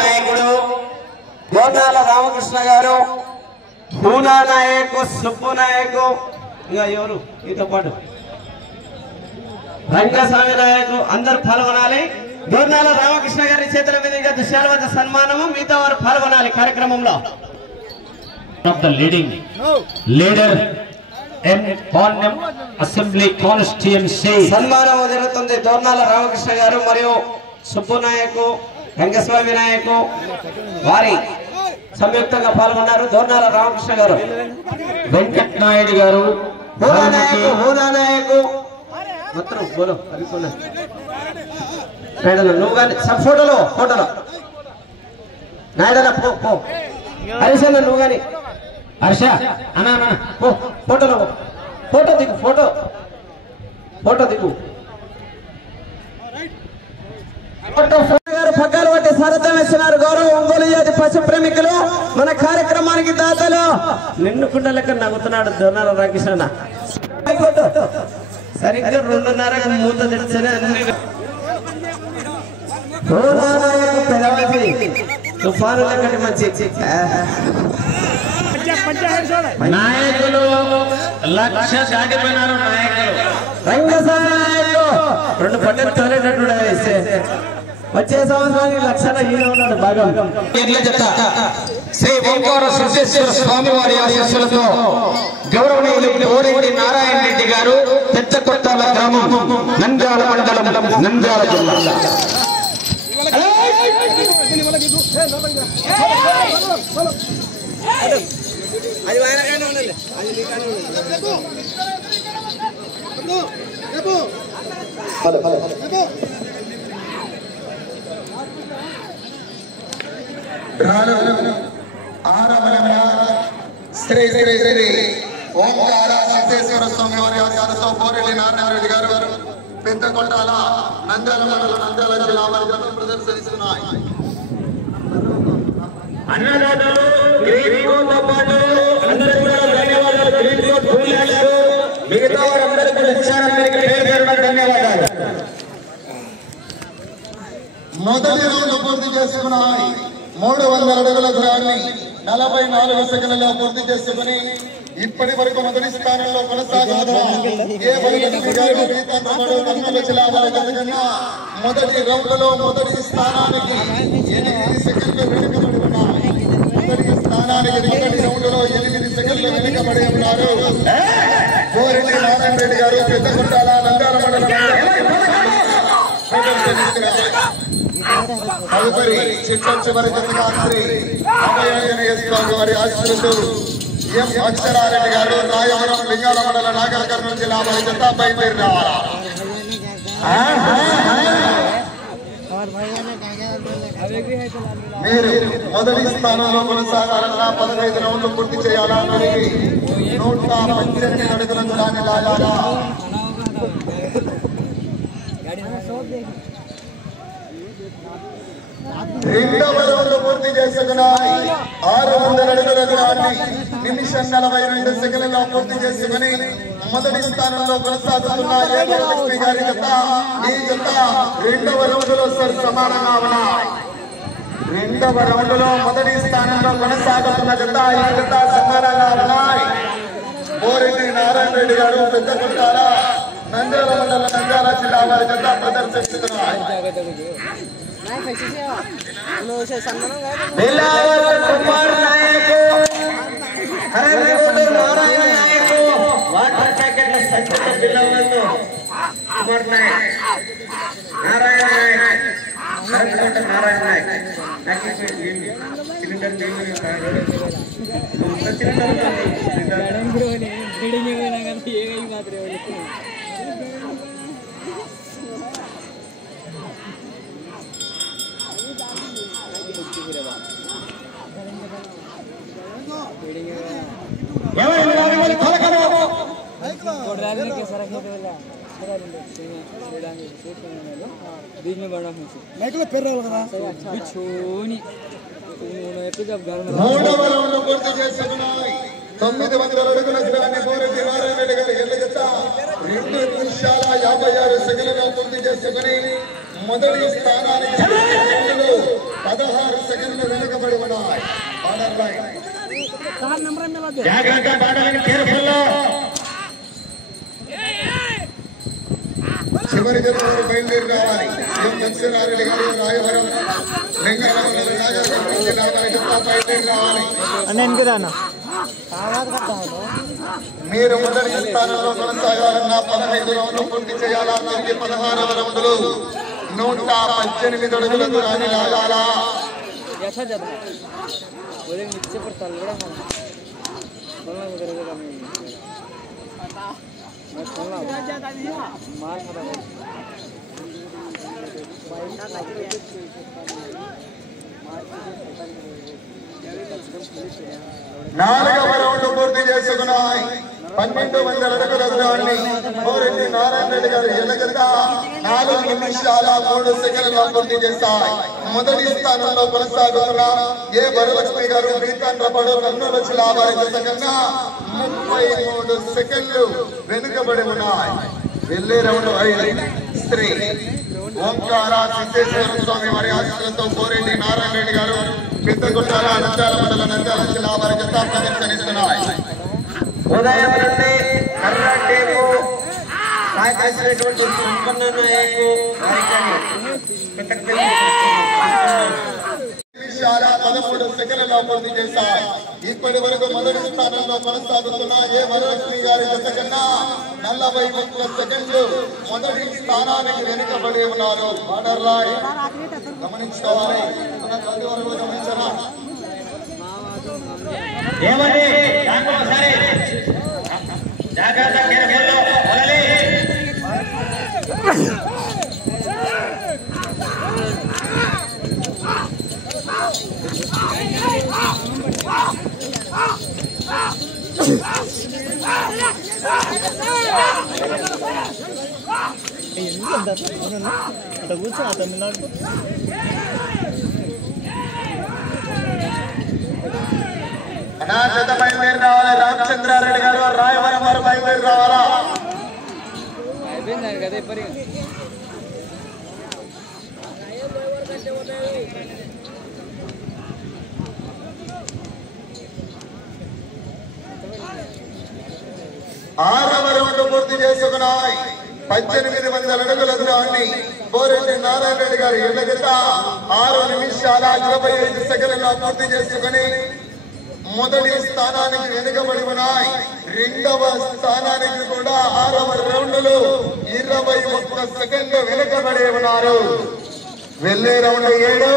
నాయకుడు గోర్నాల రామకృష్ణ గారు, పూనా నాయకు, సుబ్బు నాయకు, ఇంకా ఎవరు మీతో పాటు రంగస్వామి నాయకు అందరు పాల్గొనాలి. గోర్నాల రామకృష్ణ గారి చేతుల మీదుగా దుశ్యాల వద్ద సన్మానము, మిగతా వారు పాల్గొనాలి కార్యక్రమంలో. లీడర్ అసెంబ్లీ కాన్స్టిట్యుయెన్సీ సన్మానం జరుగుతుంది. దోర్నాల రామకృష్ణ గారు మరియు సుబ్బు నాయకు, రంగస్వామి నాయకు వారి సంయుక్తంగా పాల్గొన్నారు. దోర్నాల రామకృష్ణ గారు, వెంకట్ నాయుడు గారు, హోదా నాయకు మాత్రం బోలో అది నువ్వు కానీ సబ్ ఫోటోలో నాయుడు పో హరీష్ అన్న నువ్వు కానీ హర్ష అన్నా పో ఫోటోలో ఫోటో దిగు ఫోటో దిగు పగ్గాలు పట్టి సారథ్యం ఇస్తున్నారు. గౌరవ ఒంగోలు జాతి పశు ప్రేమికులు మన కార్యక్రమానికి దాతలు. నిన్ను కుండ లెక్క నవ్వుతున్నాడు దొన్నాల రామకృష్ణ. సరిగ్గా 2:30 మూత తెచ్చనే అన్ని తుఫాను లెక్కటి మంచి నాయకులు లక్ష దాటిపోయినారు. నాయకులు రంగస్వామి నాయకులు 2 పట్టెలు తోలేటట్టు వచ్చే సంవత్సరానికి 1,00,000 ఈయన ఉన్నాడు బాగా. శ్రీ ఓంకార సిద్ధేశ్వర స్వామి వారి ఆశీస్సులతో గౌరవనీయులు కోరెడ్డి నారాయణ రెడ్డి గారు, పెద్దకొట్టాల గ్రామం, నంద్యాల మండలం, నంద్యాల జిల్లా. శ్రీ శ్రీ శ్రీ ఓంకార సిద్ధేశ్వర స్వామి వారి ఆశీస్సులతో కోరెడ్డి నారాయణ రెడ్డి గారు పెద్దకొట్టాల నంద్యాల మండలం, నంద్యాల జిల్లా వారి జత ప్రదర్శిస్తున్నాయి. మిగతా వారందరికీ ధన్యవాదాలు. మొదటి రోజు పూర్తి చేసుకున్నాయి. 300 అడుగుల దూరాన్ని 44 సెకండ్లలో పూర్తి చేసుకుని ఇప్పటి వరకు మొదటి స్థానంలో కొనసాగుతున్న మొదటి రౌండ్ లో మొదటి స్థానానికి 8 సెకండ్లు వెనుకబడి ఉన్నాయి. మొదటి స్థానానికి మొదటి రౌండ్ లో 8 సెకండ్లు వెనుకబడి ఉన్నారు. కోరెడ్డి నారాయణ రెడ్డి గారు, పెద్దకొట్టాల, నంద్యాల మండలం. తదుపరి చివరి జతగా శ్రీ అభయాంజనేయ స్వామి వారి ఆశీస్సులతో ఎం అక్షరారెడ్డి గారు, రాయవరం, లింగాల మండల, నాగర్ కర్నూలు జిల్లా వారి జత బయలుదేరి రావాలా. మీరు మొదటి స్థానంలో కొనసాగాలన్నా 15 రౌండ్లు పూర్తి చేయాలా. 118 అడుగుల దూరాన్ని లాగాలా. రెండవ రౌండ్ పూర్తి చేసుకున్నాయి. 600 అడుగుల దూరాన్ని నిమిషం 42 సెకండ్లలో పూర్తి చేసుకుని మొదటి స్థానంలో కొనసాగుతున్న లక్ష్మి గారి జత. ఈ జత రెండవ రౌండ్ లో సమానంగా ఉన్నాయి. రెండవ రౌండ్ లో మొదటి స్థానంలో కొనసాగుతున్న జత ఈ జత సమానంగా ఉన్నాయి. కోరెడ్డి నారాయణ రెడ్డి గారు, పెద్దకొట్టాల, నంద్యాల మండల, నంద్యాల జిల్లా వారి జత ప్రదర్శిస్తున్నాయి. వాటర్ ప్యాకెట్ల సంచిత జిల్లాలో కుమార్ నాయక్, నారాయణ నాయక్, నారాయణ నాయక్ మూడవ రౌండ్ పూర్తి చేసుకున్నాయి. 900 అడుగుల దూరాన్ని కోరెడ్డి నారాయణ రెడ్డి గారు 2 నిమిషాల 56 సెకండ్లలో పూర్తి చేసుకుని మొదటి స్థానానికి 16 సెకండ్లు వెనుకబడి ఉన్నాయి. ఆర్డర్ లైన్ జాగ్రత్త బాడలని కేర్ఫుల్. చివరి జరుగుతున్న బయలుదేరి రావాలి. దక్షిణారెడ్డి గారు రాయవరం లింగారావు నాగార్జున బయలుదేరి రావాలి. మీరు మొదటి స్థానంలో కొనసాగాలన్నా 15 రౌండ్లు పూర్తి చేయాలా. తిరిగి 16వ రౌండ్లు 118 అడుగుల దూరాన్ని లాగాలా. నాలుగవ రౌండ్ పూర్తి చేసుకున్నాయి. 1200 అడుగుల దూరాన్ని కోరెడ్డి నారాయణ రెడ్డి గారు ఎల్లగద్ద 4 నిమిషాల 3 సెకండ్లలో పూర్తి చేశాయి. మొదటి స్థానంలో కొనసాగుతున్న ఏ వరలక్ష్మి గారు బీతాండ్రపడు కర్నూలు జిల్లా వారి జత కన్నా 33 సెకండ్లు వెనుకబడి ఉన్నాయి. వెళ్ళే రౌండ్ 5 శ్రీ ఓంకార సిద్ధేశ్వర స్వామి వారి ఆశీస్సులతో కోరెడ్డి నారాయణ రెడ్డి గారు పెద్దగుట్టాల నంద్యాల మండలం నంద్యాల జిల్లా వారి జత ప్రదర్శనిస్తున్నాయి. ఉదయం నుండి కర్ణాటకకు సహకరించినటువంటి సంపన్న నాయకు నిమిషాల 13 సెకండ్లలో పూర్తి చేశాయి. ఇప్పటి వరకు మొదటి స్థానంలో కొనసాగుతున్న ఏ వరలక్ష్మి గారి జత కన్నా 41 సెకండ్లు మొదటి స్థానానికి వెనుకబడి ఉన్నారు. ఆర్డర్ రాయ్ గమనించుకోవాలి. వరకు గమనించారా ఏమండి సరే జాగ్రత్త కేర్ఫుల్. వదలి కూర్చో తమిళనాడు నా జత బయలుదేరి రావాలి. రామచంద్రారెడ్డి గారు రాయవరం వారు బయలుదేరి రావాలా. ఆరవ రౌండ్ పూర్తి చేసుకున్నాయి. 1800 అడుగుల దూరాన్ని కోరెడ్డి నారాయణ రెడ్డి గారు ఎల్లగద్ద 6 నిమిషాల 25 సెకండ్లలో పూర్తి చేసుకుని మొదటి స్థానానికి వెనుకబడి ఉన్నాయి. రెండవ స్థానానికి కూడా 6వ రౌండ్లు 21 సెకండ్లు వెనుకబడి ఉన్నారు. వెళ్ళే రౌండ్ 7.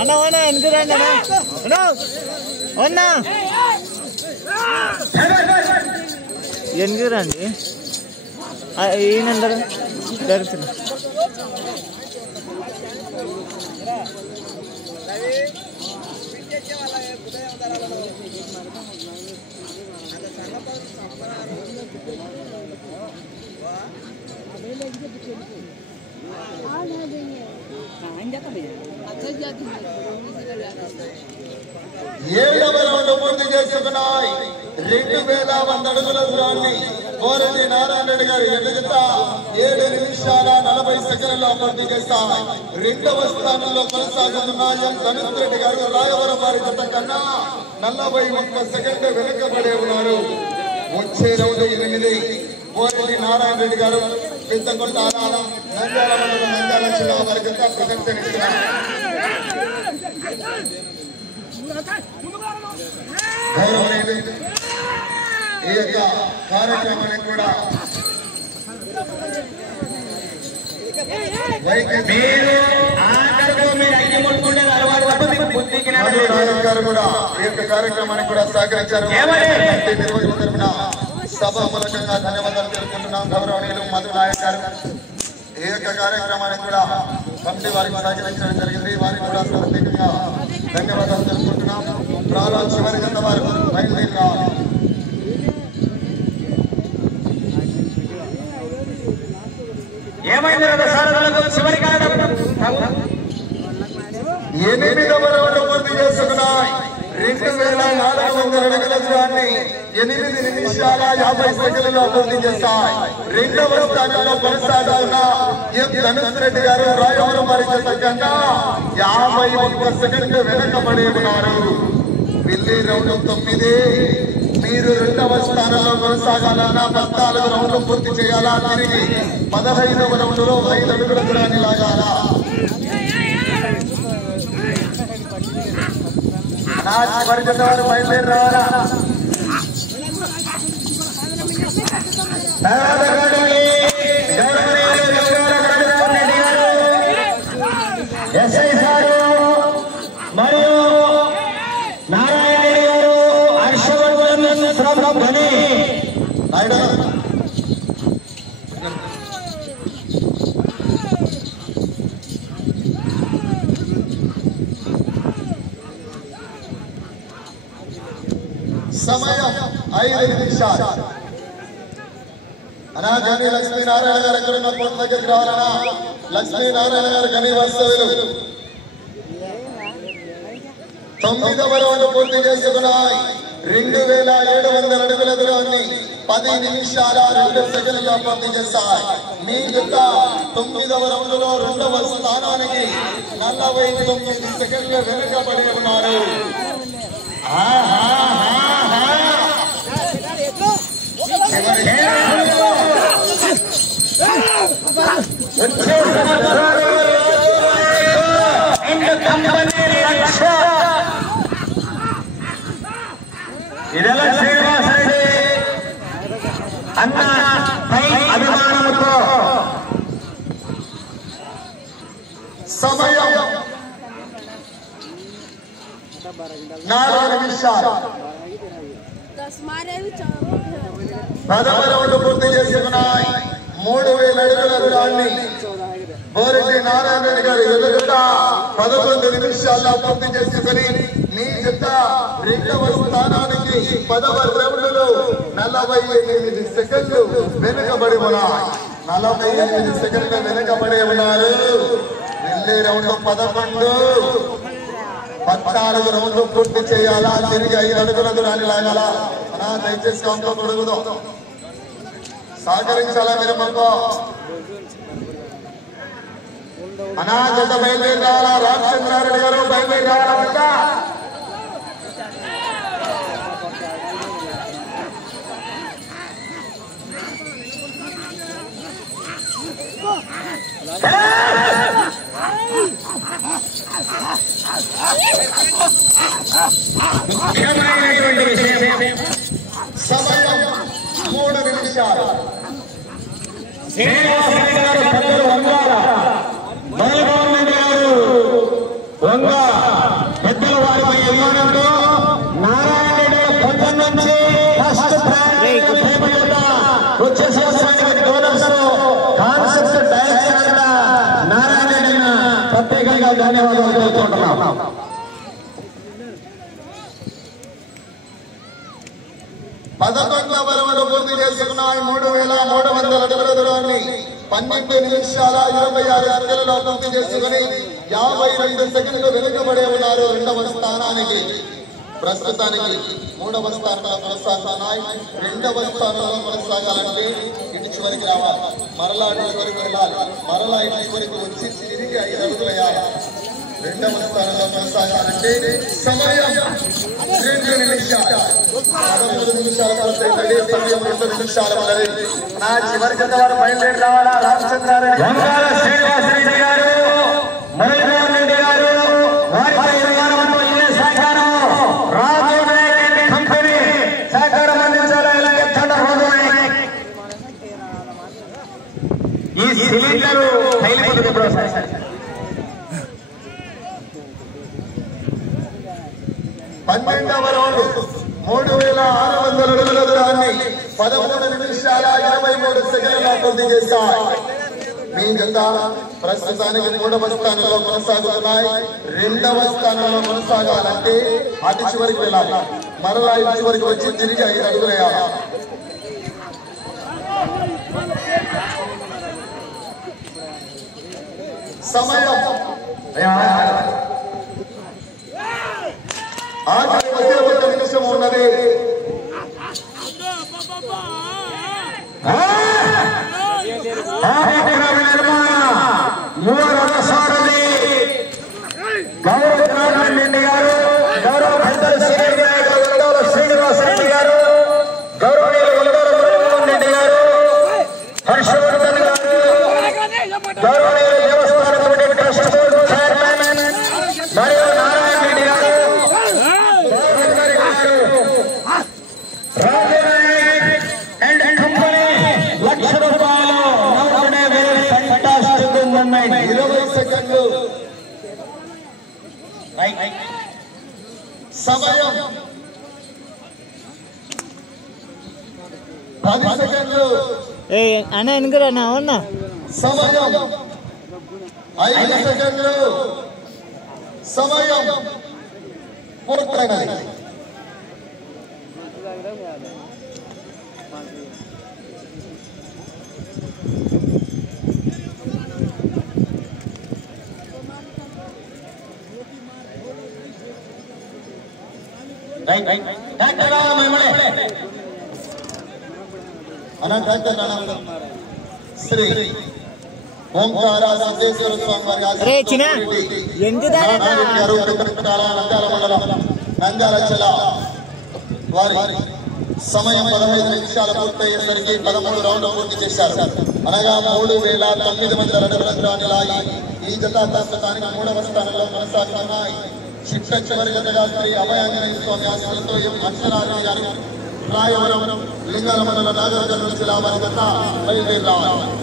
అన్నా అన్నా ఎందుకు రండి అన్నా అన్నా ఎందుకు రండి ఈయనందరూ జరుగుతుంది. ఏడవ రౌండ్ పూర్తి చేసుకున్నాయి. 2100 అడుగుల దూరాన్ని కోరెడ్డి నారాయణ రెడ్డి గారు ఎదుగుత 7 నిమిషాల 40 సెకండ్లలో పూర్తి చేస్తాయి. రెండవ స్థానంలో కొనసాగుతున్న ఎం ధనుష్ రెడ్డి గారు రాయవరం వారి జత కన్నా 41 సెకండ్లు వెనుకబడే ఉన్నారు. వచ్చే రౌండ్ 8 కోరెడ్డి నారాయణ రెడ్డి గారు పెద్దకొట్టాల నంద్యాల మండలం నంద్యాల జిల్లా వారి జత ప్రదర్శనిస్తున్నారు. ఈ యొక్క కార్యక్రమానికి కూడా గారు కూడా ఈ యొక్క కార్యక్రమానికి కూడా సహకరించారు. నిర్వహణ తరఫున సభామూలకంగా ధన్యవాదాలు తెలుపుకుంటున్నాం. గౌరవనీయులు మధు నాయక్ గారు ఈ యొక్క కార్యక్రమానికి కూడా కమిటీ వారికి సహకరించడం జరిగింది. వారికి కూడా ప్రత్యేకంగా ధన్యవాదాలు తెలుపుకుంటున్నాం. ప్రారంభ చివరి గత వారు బయలుదేరి ఏమైంది సారథులకు చివరి కాలం 8వ రౌండ్ పూర్తి చేసుకున్నాయి. 2400 అడుగుల దూరాన్ని 8 నిమిషాల 50 సెకండ్లలో పూర్తి చేస్తాయి. 2వ స్థానంలో కొనసాగుతున్న ఎం ధనుష్ రెడ్డి గారు రాయవరం వారి చేత కన్నా 51 సెకండ్లు వెనకబడి ఉన్నారు. వెళ్ళే రౌండ్ 9. మీరు 2వ స్థానంలో కొనసాగాలన్నా 14 రౌండ్లు పూర్తి చేయాలా, తిరిగి 15వ రౌండ్ లో 5 అడుగుల దూరాన్ని లాగాలా. చివరి జత వారు బయలుదేరి రావాలా. ఎస్ఐ సారు మరియు నారాయణ గారు హర్షవర్ధన్ ఫ్రమ్ గని సమయం 5 నిమిషాలు. అనా గని లక్ష్మీనారాయణ గారు ఎక్కడున్న కోట దగ్గరికి రావాలన్నా. లక్ష్మీనారాయణ గారు గని వాస్తవ్యులు 9వ రౌండ్ పూర్తి చేసుకున్నాయి. 2700 అడుగుల దూరాన్ని 10 నిమిషాల 2 సెకండ్లలో పూర్తి చేస్తాయి. మీ జత 9వ రౌండ్ లో 2వ స్థానానికి 49 సెకండ్లు వెనుకబడి ఉన్నారు. ఇదెలా శ్రీనివాసరెడ్డి అన్న అభిమానంతో సమయం 4 నిమిషాలు. 10వ రౌండ్ పూర్తి చేసుకున్నాయి. 3000 అడుగుల దూరాన్ని బోరెడ్డి నారాయణ రెడ్డి గారు ఎదుగుత 11 నిమిషాల్లో పూర్తి చేసుకుని మీ జత 2వ స్థానానికి 10వ రౌండ్ లో 48 సెకండ్లు వెనుకబడి ఉన్నాయి. 48 సెకండ్లు వెనుకబడి ఉన్నారు. వెళ్ళే రౌండ్ 11. 14 రౌండ్లు పూర్తి చేయాలా, తిరిగి 5 అడుగుల దూరాన్ని లాగాలా. అనా దయచేసి కాంతో కొడుగుదాం, సహకరించాలా మీరు మనకు. అనా జత బయలుదేరి రావాలా. రామచంద్రారెడ్డి గారు బయలుదేరి రావాలంట. ముఖ్యమైనటువంటి విషయం సమయం 3 నిమిషాలు. శ్రీనివాసరెడ్డి గారు పెద్దలు వంగాల బయలుగొండ గారు వంగ పెద్దల వారిపై అభిమానంతో నారాయణ రెడ్డి పొద్దున్న నుంచి వచ్చే సంవత్సరానికి bonus concept director Narayana Reddy ప్రత్యేకంగా ధన్యవాదాలు తెలుపుకుంటున్నాం. 11వ రౌండ్ పూర్తి చేసుకున్నాయి. 3300 అడుగుల దూరాన్ని 12 నిమిషాల 26 సెకండ్లలో పూర్తి చేసుకుని 52 సెకండ్లు వెనుకబడే ఉన్నారు 2వ స్థానానికి. ప్రస్తుతానికి 3వ స్థానంలో కొనసాగుతున్నాయి. 2వ స్థానంలో కొనసాగాలంటే ఇటు చివరికి రావాలి, మరలా ఇటు చివరికి వెళ్ళాలి, మరలా ఇటు చివరికి వచ్చి తిరిగి 5 అడుగులు వేయాలి. 2వ స్థానంలో కొనసాగాలంటే సమయం 2 నిమిషాలు. 13 నిమిషాల సమయం 2 నిమిషాలు ఉన్నది. నా చివరి జత వారు బయలుదేరి రావాలా. రామచంద్రారెడ్డి వంగాల శ్రీనివాసరెడ్డి గారు మురళీధర్ రెడ్డి గారు వారిపై విమానంలో ఇదే సహకారం రాజు నాయక్ కంపెనీ సహకారం అందించాలి. ఈ సిలిండర్ తైలిపోతుంది. 12వ రౌండ్ 3600 అడుగుల దూరాన్ని 13 నిమిషాల 23 సెకండ్లలో పూర్తి చేశాయి. మీ జత ప్రస్తుతానికి 3వ స్థానంలో కొనసాగుతున్నాయి. 2వ స్థానంలో కొనసాగాలంటే అటు చివరికి వెళ్ళాలి, మరలా ఇటు చివరికి వచ్చి తిరిగి 5 అడుగులు వేయాలి. సమయం ఆఖరి ఒక్క నిమిషం ఉన్నది. రెడ్డి గారు, గౌరవ పెద్దల సీనియర్ నాయకులు గండాల శ్రీనివాస్ రెడ్డి గారు, గౌరవనీయులు గండాల మురళీమోహన్ రెడ్డి గారు, హర్షవర్ధన్ గారు, గౌరవనీయులు దేవస్థాన కమిటీ ట్రస్ట్ బోర్డు చైర్మన్ మరియు నారాయణ రెడ్డి గారు, అండ్ కంపెనీ ₹1,00,000 20 సెకండ్లు సమయం 10 సెకండ్లు అన్న వెనుకరానా అవునా సమయం 5 సెకండ్లు సమయం పూర్తయినది. శ్రీ ఓంకార సిద్ధేశ్వర స్వామి నంద్యాల జిల్లా వారి సమయం 15 నిమిషాలు పూర్తయ్యేసరికి 13 రౌండ్లు పూర్తి చేశారు. అనగా 3,900 అడుగుల లాగి ఈ జత ప్రస్తుతానికి 3వ స్థానంలో కొనసాగుతున్నాయి. చివరి జతగా శ్రీ అభయాంజనేయ స్వామి ఆశీస్సులతో అక్షరాలు గారు రాయవరం లింగాల మండల నాగరికర్నూలు జిల్లా వారి జత బయలుదేరారు.